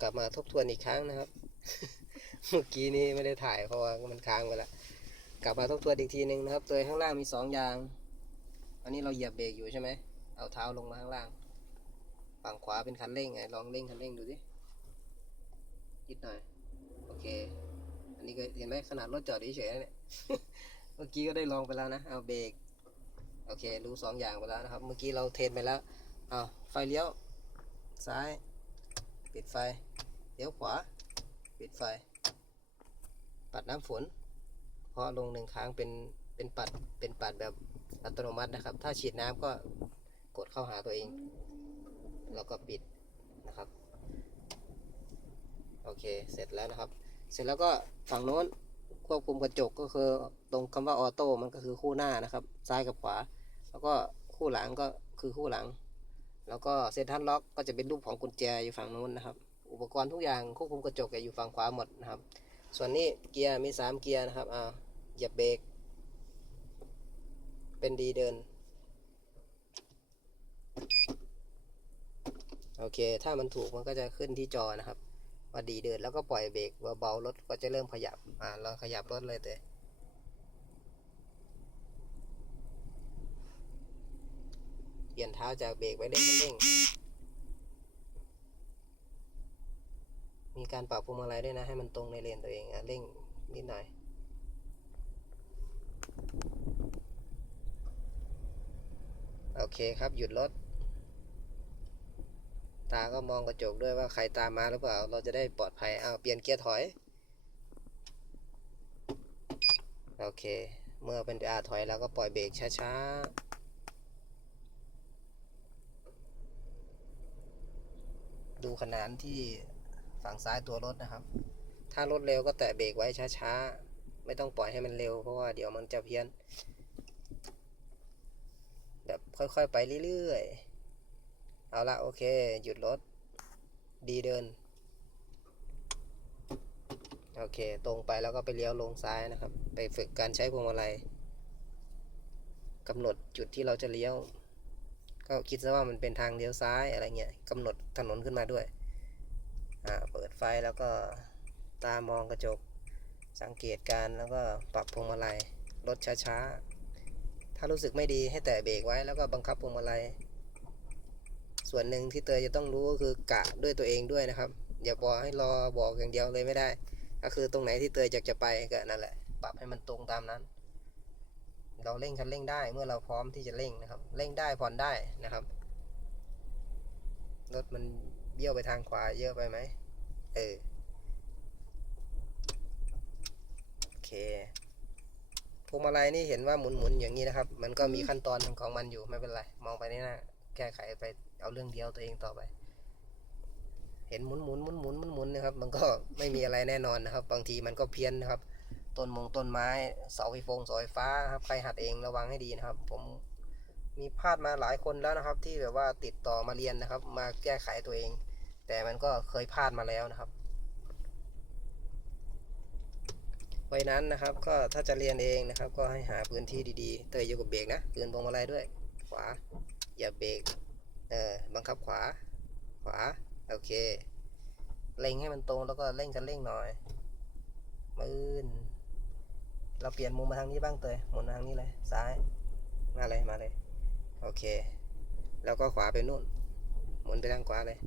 กลับมาทบทวนอีกครั้งนะครับ เมื่อกี้นี้ไม่ได้ถ่ายเพราะว่ามันค้างไปแล้วกลับมาทบทวนอีกทีหนึ่งนะครับ ตัวข้างล่างมีสองอย่าง อันนี้เราเหยียบเบรกอยู่ใช่ไหม เอาเท้าลงมาข้างล่าง ฝั่งขวาเป็นคันเร่งไง ลองเร่งคันเร่งดูสิยิดหน่อย โอเค อันนี้ก็เห็นไหมขนาดรถจอดเฉยๆเนี่ย เมื่อกี้ก็ได้ลองไปแล้วนะ เอาเบรก โอเค รู้สองอย่างไปแล้วนะครับ เมื่อกี้เราเทรนไปแล้ว เอาไฟเลี้ยว ซ้าย ปิดไฟ เลี้ยวขวา ปิดไฟ ปัดน้ำฝน เพราะลงหนึ่งครั้งเป็น เป็นปัด เป็นปัดแบบอัตโนมัตินะครับ ถ้าฉีดน้ำก็กดเข้าหาตัวเอง แล้วก็ปิดนะครับ โอเค เสร็จแล้วนะครับ เสร็จแล้วก็ฝั่งโน้นควบคุมกระจกก็คือตรงคำว่าออโต้มันก็คือคู่หน้านะครับ ซ้ายกับขวา แล้วก็คู่หลังก็คือคู่หลัง แล้วก็เซ็นทรัลล็อกก็จะเป็นรูปของกุญแจอยู่ฝั่งโน้นนะครับ อุปกรณ์ทุกอย่างควบคุมกระจกอยู่ฝั่งขวาหมดนะครับ ส่วนนี้เกียร์มี 3 เกียร์นะครับอ่าเหยียบเบรกเป็นดีเดินโอเค ถ้ามันถูกมันก็จะขึ้นที่จอนะครับว่าดีเดินแล้วก็ปล่อยเบรกเบาๆรถก็จะเริ่มขยับอ่าเราขยับรถเลยเตะ เปลี่ยนเท้าจากเบรกไปเร่งเป็นเร่ง มีการปรับพวงมาลัยด้วยนะ ให้มันตรงในเลนตัวเองอะเร่งนิดหน่อยโอเคครับหยุดรถ ตาก็มองกระจกด้วยว่าใครตามมาหรือเปล่า เราจะได้ปลอดภัยเอาเปลี่ยนเกียร์ถอย โอเค เมื่อเป็นอาถอยแล้วก็ปล่อยเบรกช้าๆ ขนานที่ฝั่งซ้ายตัวรถนะครับ ถ้ารถเร็วก็แตะเบรกไว้ช้าๆ ไม่ต้องปล่อยให้มันเร็วเพราะว่าเดี๋ยวมันจะเพี้ยน แบบค่อยๆไปเรื่อยๆ เอาละโอเค หยุดรถ ดีเดิน โอเค ตรงไปแล้วก็ไปเลี้ยวลงซ้ายนะครับ ไปฝึกการใช้พวงมาลัยกำหนดจุดที่เราจะเลี้ยว ก็คิดซะว่ามันเป็นทางเลี้ยวซ้ายอะไรเงี้ยกำหนดถนนขึ้นมาด้วยอ่าเปิดไฟแล้วก็ตามองกระจกสังเกตการแล้วก็ปรับพวงมาลัยรถช้าๆ ถ้ารู้สึกไม่ดีให้แตะเบรกไว้แล้วก็บังคับพวงมาลัย ส่วนหนึ่งที่เตยจะต้องรู้ก็คือกะด้วยตัวเองด้วยนะครับ อย่าบอกให้รอบอกอย่างเดียวเลยไม่ได้ ก็คือตรงไหนที่เตยอยากจะไปก็นั่นแหละ ปรับให้มันตรงตามนั้น เราเร่งคันเร่งได้เมื่อเราพร้อมที่จะเร่งนะครับ เร่งได้ผ่อนได้นะครับ รถมันเบี้ยวไปทางขวาเยอะไปไหมเออโอเคพวงมาลัยนี่เห็นว่าหมุนๆอย่างนี้นะครับ มันก็มีขั้นตอนของมันอยู่ไม่เป็นไร มองไปนี่นะแก้ไขไปเอาเรื่องเดียวตัวเองต่อไป เห็นหมุนหมุนหมุนหมุนหมุนหมุนนะครับ มันก็ไม่มีอะไรแน่นอนนะครับ บางทีมันก็เพี้ยนนะครับ ต้นมงต้นไม้เสาไฟฟงเสาไฟฟ้าครับใครหัดเองระวังให้ดีนะครับ ผมมีพลาดมาหลายคนแล้วนะครับ ที่แบบว่าติดต่อมาเรียนนะครับ มาแก้ไขตัวเอง แต่มันก็เคยพลาดมาแล้วนะครับเพราะฉะนั้นนะครับก็ถ้าจะเรียนเองนะครับ ก็ให้หาพื้นที่ดีๆ เตยอยู่กับเบรกนะเตือนพวงมาลัยด้วย ขวาอย่าเบรกเออบังคับขวา ขวาโอเคเร่งให้มันตรงแล้วก็เร่งกันเร่งหน่อย มืน เราเปลี่ยนมุมมาทางนี้บ้างเตยหมุนมาทางนี้เลย ซ้าย มาเลย มาเลย โอเค แล้วก็ขวาไปนู่น หมุนไปทางขวาเลย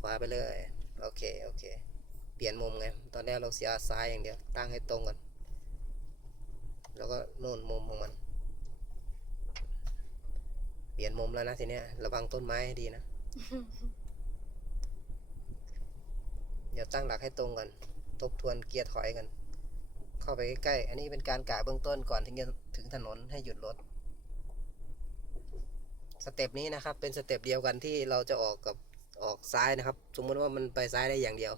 ขวาไปเลย โอเค โอเค เปลี่ยนมุมไง ตอนแรกเราเสียซ้ายอย่างเดียว ตั้งให้ตรงก่อน แล้วก็นู่นมุมของมัน เปลี่ยนมุมแล้วนะทีเนี้ย ระวังต้นไม้ให้ดีนะ เดี๋ยวตั้งหลักให้ตรงก่อน ทบทวนเกียร์ถอยกัน เข้าไปใกล้ๆ อันนี้เป็นการกะเบื้องต้นก่อนถึงจะถึงถนนให้หยุดรถ สเต็ปนี้นะครับ เป็นสเต็ปเดียวกันที่เราจะออกกับออกซ้ายนะครับ สมมติว่ามันไปซ้ายได้อย่างเดียว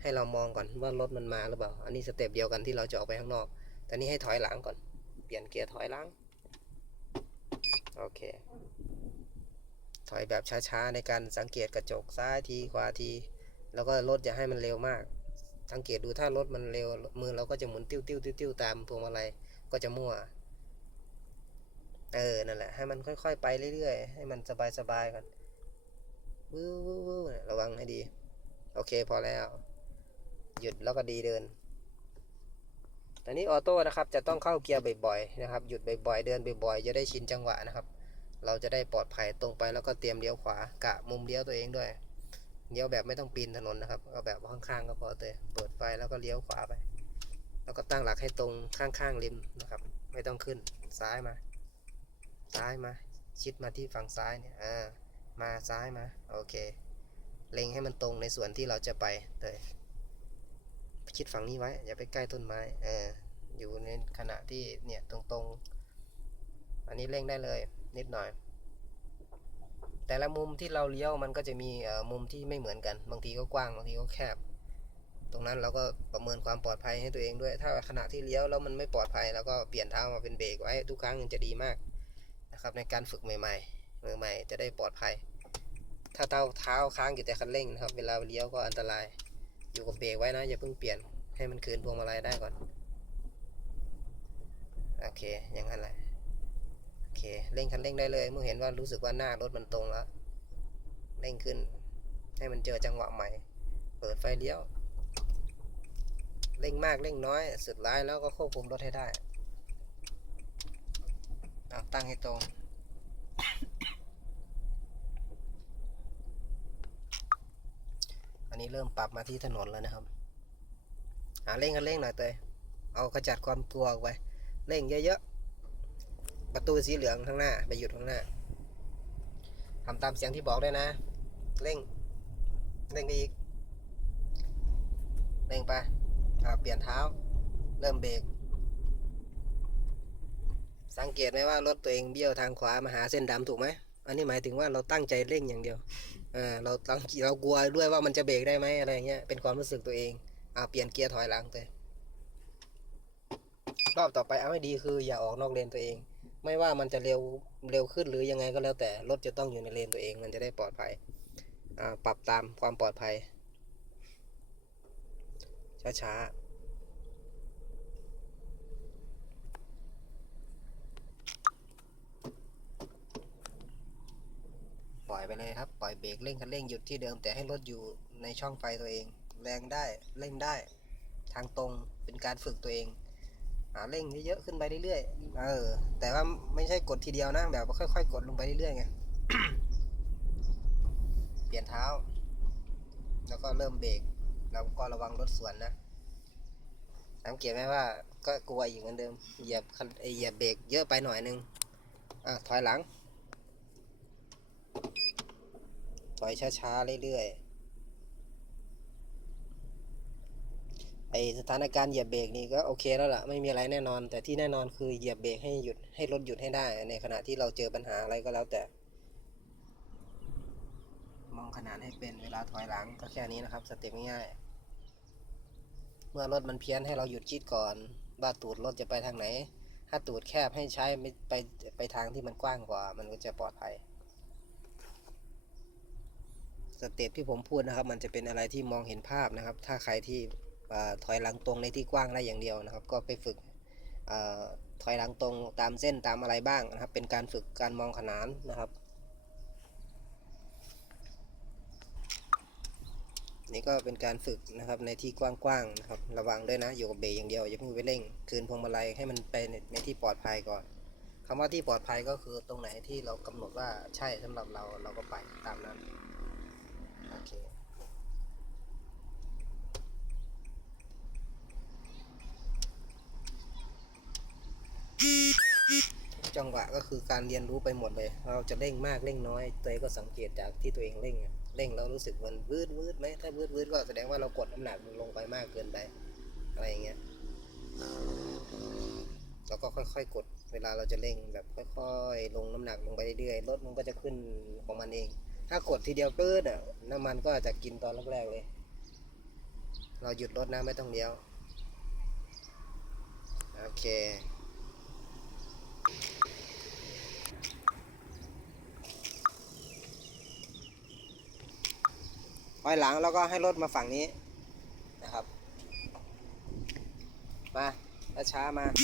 ให้เรามองก่อนว่ารถมันมาหรือเปล่า อันนี้สเต็ปเดียวกันที่เราจะออกไปข้างนอกแต่นี้ให้ถอยหลังก่อน เปลี่ยนเกียร์ถอยหลัง โอเค ถอยแบบช้าๆ ในการสังเกตกระจกซ้ายทีขวาที แล้วก็รถอย่าให้มันเร็วมาก สังเกตดูถ้ารถมันเร็วมือเราก็จะหมุนติ้วติ้วติ้วติ้วตามพวงมาลัยก็จะมั่ว เออนั่นแหละ ให้มันค่อย ๆ ไปเรื่อยๆ ให้มันสบายๆก่อนวื้วื้วื้ระวังให้ดี โอเคพอแล้ว หยุดแล้วก็ดีเดินตอนนี้ออโต้นะครับจะต้องเข้าเกียร์บ่อยๆนะครับ หยุดบ่อยๆ เดินบ่อยๆ จะได้ชินจังหวะนะครับ เราจะได้ปลอดภัยตรงไปแล้วก็เตรียมเลี้ยวขวากะมุมเลี้ยวตัวเองด้วย เลี้ยวแบบไม่ต้องปีนถนนนะครับเอาแบบข้างๆก็พอเลยเปิดไฟแล้วก็เลี้ยวขวาไป แล้วก็ตั้งหลักให้ตรงข้างๆริมนะครับ ไม่ต้องขึ้นซ้ายมา ซ้ายมา ชิดมาที่ฝั่งซ้ายเนี่ยอ่ามาซ้ายมาโอเค เล็งให้มันตรงในส่วนที่เราจะไปเลยชิดฝั่งนี้ไว้ อย่าไปใกล้ต้นไม้เอออยู่ในขณะที่เนี่ยตรงๆ อันนี้เร่งได้เลยนิดหน่อย แต่ละมุมที่เราเลี้ยวมันก็จะมีมุมที่ไม่เหมือนกัน บางทีก็กว้างบางทีก็แคบ ตรงนั้นเราก็ประเมินความปลอดภัยให้ตัวเองด้วย ถ้าขณะที่เลี้ยวแล้วมันไม่ปลอดภัยเราก็เปลี่ยนเท้ามาเป็นเบรกไว้ทุกครั้งจะดีมากนะครับในการฝึกใหม่ๆมือใหม่จะได้ปลอดภัย ถ้าเท้าเท้าค้างอยู่แต่คันเร่งนะครับเวลาเลี้ยวก็อันตราย อยู่กับเบรกไว้นะอย่าเพิ่งเปลี่ยนให้มันคืนพวงมาลัยได้ก่อนโอเคอย่างนั้นแหละ อเคเร่งคันเร่งได้เลยเมื่อเห็นว่ารู้สึกว่าหน้ารถมันตรงแล้วเร่งขึ้น ให้มันเจอจังหวะใหม่ เปิดไฟเลี้ยว เร่งมากเร่งน้อย สุดท้ายแล้วก็ควบคุมรถให้ได้เอาตั้งให้ตรง อันนี้เริ่มปรับมาที่ถนนแล้วนะครับอ่าเร่งกันเร่งหน่อยเตยเอาขจัดความกลัวออกไปเร่งเยอะๆ ประตูสีเหลืองข้างหน้า ไปหยุดข้างหน้าทำตามเสียงที่บอกด้วยนะ เร่ง เร่งไปอีก เร่งไปอ่าเปลี่ยนเท้า เริ่มเบรก สังเกตไหมว่ารถตัวเองเบี้ยวทางขวามาหาเส้นดำถูกไหม อันนี้หมายถึงว่าเราตั้งใจเร่งอย่างเดียวเออเราตั้งเรากลัวด้วยว่ามันจะเบรกได้ไหมอะไรเงี้ย เป็นความรู้สึกตัวเองอ่าเปลี่ยนเกียร์ถอยหลังไปรอบต่อไปเอาให้ดีคืออย่าออกนอกเลนตัวเอง ไม่ว่ามันจะเร็วเร็วขึ้นหรือยังไงก็แล้วแต่รถจะต้องอยู่ในเลนตัวเอง มันจะได้ปลอดภัยปรับตามความปลอดภัย ช้าๆปล่อยไปเลยครับ ปล่อยเบรกเร่งคันเร่งหยุดที่เดิมแต่ให้รถอยู่ในช่องไฟตัวเอง แรงได้เร่งได้ ทางตรงเป็นการฝึกตัวเอง อ่าเร่งเยอะๆขึ้นไปเรื่อยๆ เออ แต่ว่าไม่ใช่กดทีเดียวนะ แบบว่าค่อยๆ กดลงไปเรื่อยๆไง เปลี่ยนเท้า แล้วก็เริ่มเบรก แล้วก็ระวังรถสวนนะสังเกตไหมว่าก็กลัวอีกเหมือนเดิม เหยียบคันเอ้เหยียบเบรกเยอะไปหน่อยนึง อะ ถอยหลัง ถอยช้าๆ เรื่อยๆ ไอสถานการณ์เหยียบเบรกนี่ก็โอเคแล้วล่ะไม่มีอะไรแน่นอน แต่ที่แน่นอนคือเหยียบเบรกให้หยุดให้รถหยุดให้ได้ ในขณะที่เราเจอปัญหาอะไรก็แล้วแต่ มองขนาดให้เป็นเวลาถอยหลังก็แค่นี้นะครับสเต็ปง่ายๆเมื่อรถมันเพี้ยนให้เราหยุดคิดก่อนว่าตูดรถจะไปทางไหน ถ้าตูดแคบให้ใช้ไม่ไปไปทางที่มันกว้างกว่า มันก็จะปลอดภัยสเต็ปที่ผมพูดนะครับ มันจะเป็นอะไรที่มองเห็นภาพนะครับ ถ้าใครที่ ถอยหลังตรงในที่กว้างได้อย่างเดียวนะครับ ก็ไปฝึกอถอยหลังตรงตามเส้นตามอะไรบ้างนะครับ เป็นการฝึกการมองขนานนะครับ นี่ก็เป็นการฝึกนะครับในที่กว้างๆนะครับ ระวังด้วยนะอยู่กับเบรกอย่างเดียวอย่าเพิ่งไปเร่ง คืนพวงมาลัยให้มันไปในในที่ปลอดภัยก่อนคำว่าที่ปลอดภัยก็คือตรงไหนที่เรากำหนดว่าใช่สำหรับเราเราก็ไปตามนั้นโอเค จังหวะก็คือการเรียนรู้ไปหมดเลย เราจะเร่งมากเร่งน้อยตัวเองก็สังเกตจากที่ตัวเองเร่งเร่งแล้วรู้สึกมันวืดวืดไหมถ้าวืดวืดก็แสดงว่าเรากดน้ำหนักมันลงไปมากเกินไปอะไรอย่างเงี้ยเราก็ค่อยๆ กดเวลาเราจะเร่งแบบค่อยๆ ลงน้ำหนักลงไปเรื่อยๆรถมันก็จะขึ้นของมันเอง ถ้ากดทีเดียวปื้ดอะน้ำมันก็จะกินตอนแรกๆเลย เราหยุดรถนะไม่ต้องเลี้ยว โอเค ถอยหลังแล้วก็ให้รถมาฝั่งนี้นะครับ มาช้ามา